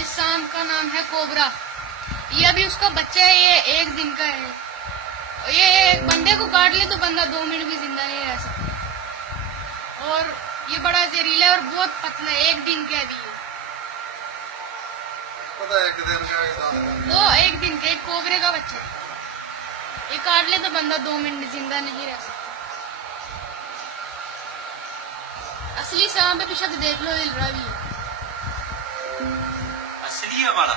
इस सांप का नाम है कोबरा। ये अभी उसका बच्चा है, ये 1 दिन का है। ये बंदे को काट ले तो बंदा 2 मिनट भी जिंदा नहीं रह सकता। और ये बड़ा जहरीला है और बहुत पतला है, 1 दिन का भी है। पता है कि दिन का वो 1 दिन का एक कोबरे का बच्चा है। ये काट ले तो बंदा 2 मिनट जिंदा नहीं रह सकता। असली सांप है, बेशक देख लो, हिल रहा भी है। असली है वाला।